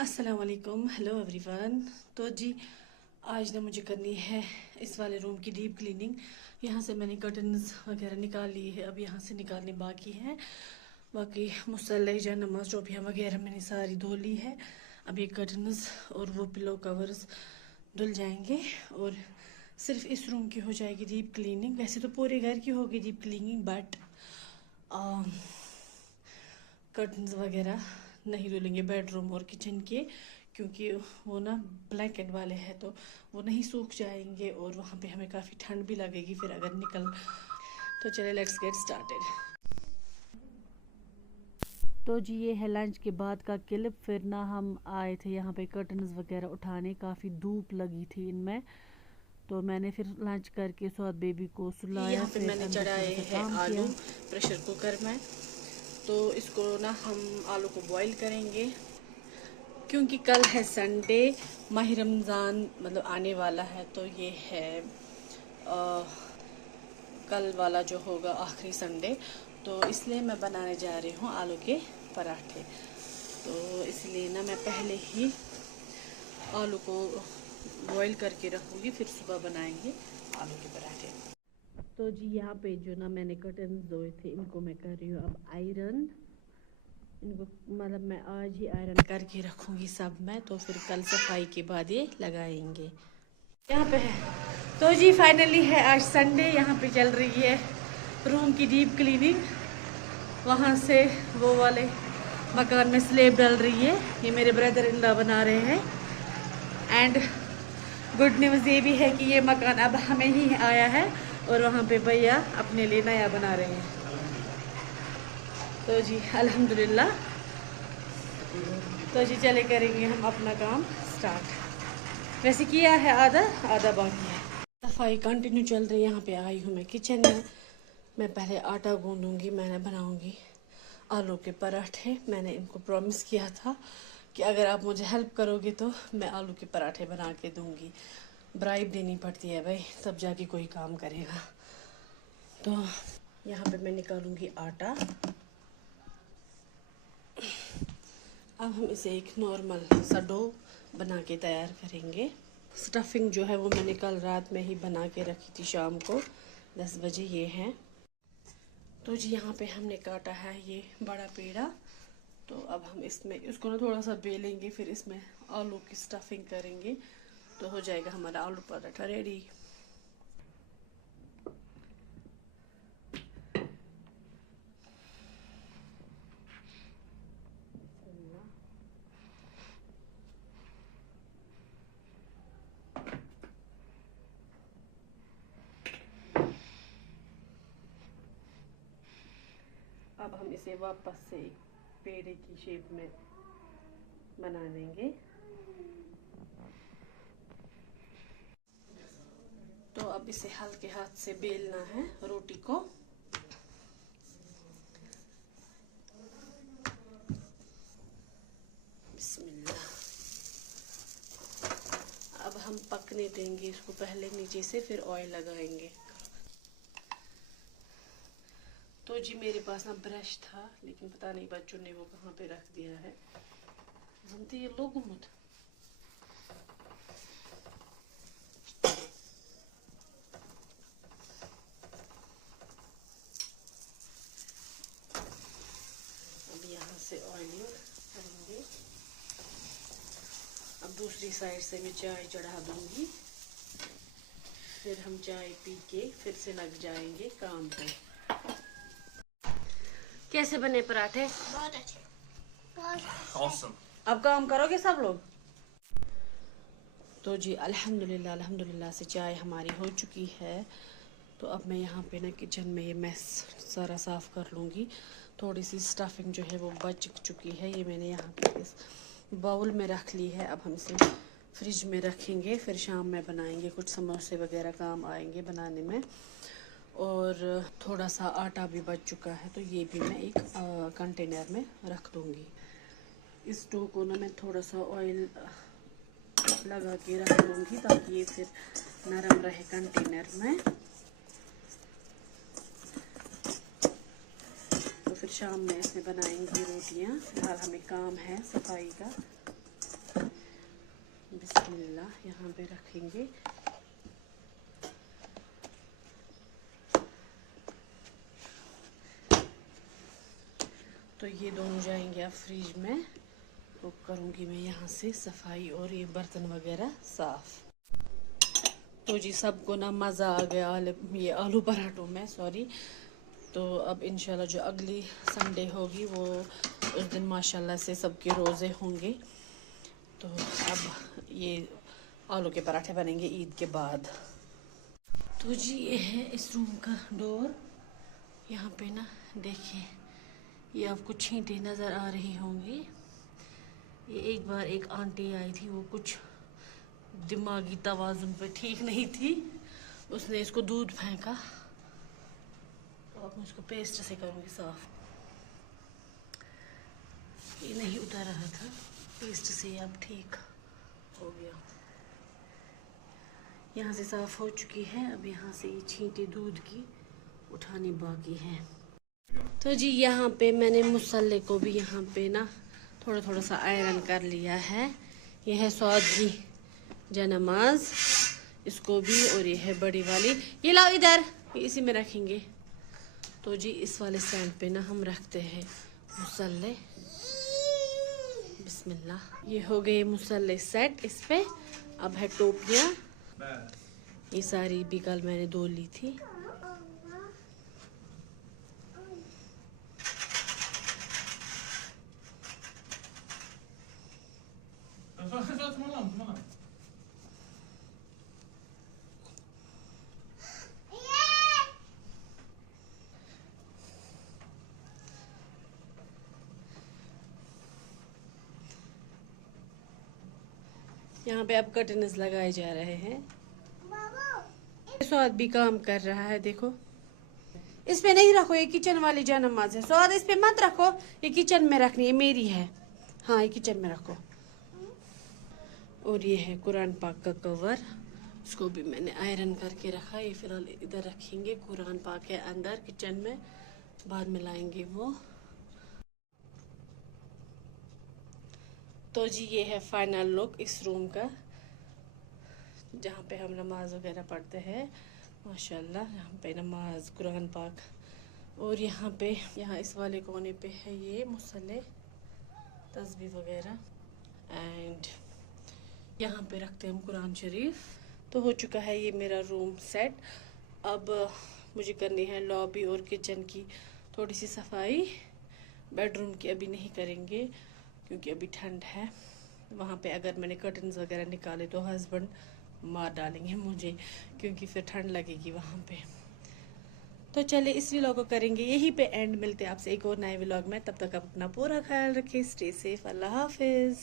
अस्सलाम वालेकुम, hello everyone. तो जी आज ना मुझे करनी है इस वाले रूम की डीप क्लीनिंग। यहाँ से मैंने कर्टन्स वगैरह निकाल ली है, अब यहाँ से निकालने बाकी है। बाकी मुसल्ला नमाज टोपियाँ वगैरह मैंने सारी धो ली है। अब ये कर्टन्स और वो पिलो कवर्स धुल जाएंगे और सिर्फ इस रूम की हो जाएगी डीप क्लीनिंग। वैसे तो पूरे घर की होगी डीप क्लीनिंग, बट कर्टन्स वगैरह नहीं धुलेंगे बेडरूम और किचन के, क्योंकि वो ना ब्लैंकेट वाले हैं तो वो नहीं सूख जाएंगे और वहाँ पे हमें काफ़ी ठंड भी लगेगी फिर अगर निकल। तो चले लेट्स गेट स्टार्टेड। तो जी ये है लंच के बाद का क्लिप। फिर ना हम आए थे यहाँ पे कर्टन्स वगैरह उठाने, काफ़ी धूप लगी थी इनमें, तो मैंने फिर लंच करके स्वाद बेबी को सुलाया। यहाँ पे मैंने चढ़ाए हैं आलू प्रेशर कुकर में, तो इसको ना हम आलू को बॉईल करेंगे क्योंकि कल है संडे, माह रमज़ान मतलब आने वाला है। तो ये है कल वाला जो होगा आखिरी संडे, तो इसलिए मैं बनाने जा रही हूँ आलू के पराठे। तो इसलिए ना मैं पहले ही आलू को बॉईल करके रखूँगी, फिर सुबह बनाएंगे आलू के पराठे। तो जी यहाँ पे जो ना मैंने कर्टन धोए थे इनको मैं कर रही हूँ अब आयरन। इनको मतलब मैं आज ही आयरन करके रखूँगी सब में, तो फिर कल सफाई के बाद ये लगाएंगे। यहाँ पे है तो जी फाइनली है आज संडे, यहाँ पे चल रही है रूम की डीप क्लीनिंग। वहाँ से वो वाले मकान में स्लेब डल रही है, ये मेरे ब्रदर इन लॉ बना रहे हैं। एंड गुड न्यूज़ ये भी है कि ये मकान अब हमें ही आया है और वहाँ पे भैया अपने लिए नया बना रहे हैं। तो जी अल्हम्दुलिल्लाह। तो जी चले करेंगे हम अपना काम स्टार्ट। वैसे किया है आधा आधा बाकी है, सफाई कंटिन्यू चल रही है। यहाँ पे आई हूँ मैं किचन में। मैं पहले आटा गूंदूंगी, मैंने बनाऊंगी आलू के पराठे। मैंने इनको प्रॉमिस किया था कि अगर आप मुझे हेल्प करोगे तो मैं आलू के पराठे बना के दूंगी। ब्राइब देनी पड़ती है भाई, तब जाके कोई काम करेगा। तो यहाँ पे मैं निकालूंगी आटा। अब हम इसे एक नॉर्मल सा डो बना के तैयार करेंगे। स्टफिंग जो है वो मैंने कल रात में ही बना के रखी थी, शाम को 10 बजे ये है। तो जी यहाँ पे हमने काटा है ये बड़ा पेड़ा, तो अब हम इसमें इसको ना थोड़ा सा बेलेंगे, फिर इसमें आलू की स्टफिंग करेंगे, तो हो जाएगा हमारा आलू पराठा रेडी। अब हम इसे वापस से पेड़े की शेप में बना देंगे। तो अब इसे हल्के हाथ से बेलना है रोटी को। बिस्मिल्लाह। अब हम पकने देंगे इसको पहले नीचे से, फिर ऑयल लगाएंगे। तो जी मेरे पास ना ब्रश था, लेकिन पता नहीं बच्चों ने वो कहाँ पे रख दिया है। ये लोग मुझ अब यहाँ से ऑयलिंग करेंगे। अब दूसरी साइड से मैं चाय चढ़ा दूंगी, फिर हम चाय पी के फिर से लग जाएंगे काम पे। कैसे बने पराठे? बहुत अच्छे। Awesome. अब काम करोगे सब लोग? तो जी अल्हम्दुलिल्लाह अल्हम्दुलिल्लाह से चाय हमारी हो चुकी है। तो अब मैं यहाँ पे ना किचन में ये मैस सारा साफ़ कर लूँगी। थोड़ी सी स्टफिंग जो है वो बच चुकी है, ये मैंने यहाँ पे इस बाउल में रख ली है। अब हम इसे फ्रिज में रखेंगे, फिर शाम में बनाएंगे। कुछ समोसे वगैरह काम आएंगे बनाने में। और थोड़ा सा आटा भी बच चुका है, तो ये भी मैं एक कंटेनर में रख दूँगी। इस डो को ना मैं थोड़ा सा ऑयल लगा के रख लूँगी ताकि ये फिर नरम रहे कंटेनर में। तो फिर शाम में इसमें बनाएंगे रोटियाँ। फिलहाल हमें काम है सफाई का। बिस्मिल्लाह यहाँ पे रखेंगे। तो ये दोनों जाएंगे अब फ्रिज में। तो करूँगी मैं यहाँ से सफाई और ये बर्तन वगैरह साफ। तो जी सबको ना मज़ा आ गया ये आलू पराठों में, सॉरी। तो अब इंशाल्लाह जो अगली संडे होगी वो उस दिन माशाल्लाह से सबके रोज़े होंगे। तो अब ये आलू के पराठे बनेंगे ईद के बाद। तो जी ये है इस रूम का डोर। यहाँ पे ना देखिए, ये आपको छींटे नज़र आ रही होंगी। ये एक बार एक आंटी आई थी, वो कुछ दिमागी तवाज़ुन पे ठीक नहीं थी, उसने इसको दूध फेंका। तो अब मैं उसको पेस्ट से करूँगी साफ। ये नहीं उतर रहा था, पेस्ट से अब ठीक हो गया। यहाँ से साफ हो चुकी है। अब यहाँ से ये छींटे दूध की उठानी बाकी है। तो जी यहाँ पे मैंने मुसल्ले को भी यहाँ पे ना थोड़ा थोड़ा सा आयरन कर लिया है। यह है सौदी जनमाज, इसको भी, और ये है बड़ी वाली। ये लाओ इधर, ये इसी में रखेंगे। तो जी इस वाले स्टैंड पे ना हम रखते हैं मुसल्ले। बिस्मिल्लाह, ये हो गए मुसल्ले सेट इस पे। अब है टोपियाँ, ये सारी भी कल मैंने धो ली थी। यहाँ पे अब कर्टन्स लगाए जा रहे हैं। स्वाद भी काम कर रहा है, देखो। इस पे नहीं रखो, ये किचन वाली जानमाज है। स्वाद इस पे मत रखो, ये किचन में रखनी है, मेरी है। हाँ, ये किचन में रखो। और ये है कुरान पाक का कवर, इसको भी मैंने आयरन करके रखा। ये फिलहाल इधर रखेंगे कुरान पाक के अंदर किचन में, बाद में लाएंगे वो। तो जी ये है फाइनल लुक इस रूम का, जहाँ पे हम नमाज वगैरह पढ़ते हैं। माशाल्लाह यहाँ पे नमाज, कुरान पाक। और यहाँ पे, यहाँ इस वाले कोने पे है ये मुसल्ले, तस्बीह वगैरह। एंड यहाँ पे रखते हैं हम कुरान शरीफ। तो हो चुका है ये मेरा रूम सेट। अब मुझे करनी है लॉबी और किचन की थोड़ी सी सफाई। बेडरूम की अभी नहीं करेंगे क्योंकि अभी ठंड है। वहाँ पे अगर मैंने कर्टन्स वगैरह निकाले तो हस्बैंड मार डालेंगे मुझे, क्योंकि फिर ठंड लगेगी वहाँ पे। तो चले इस व्लॉग को करेंगे यहीं पे एंड। मिलते हैं आपसे एक और नए व्लॉग में। तब तक आप अपना पूरा ख्याल रखें। Stay safe. अल्लाह हाफिज़।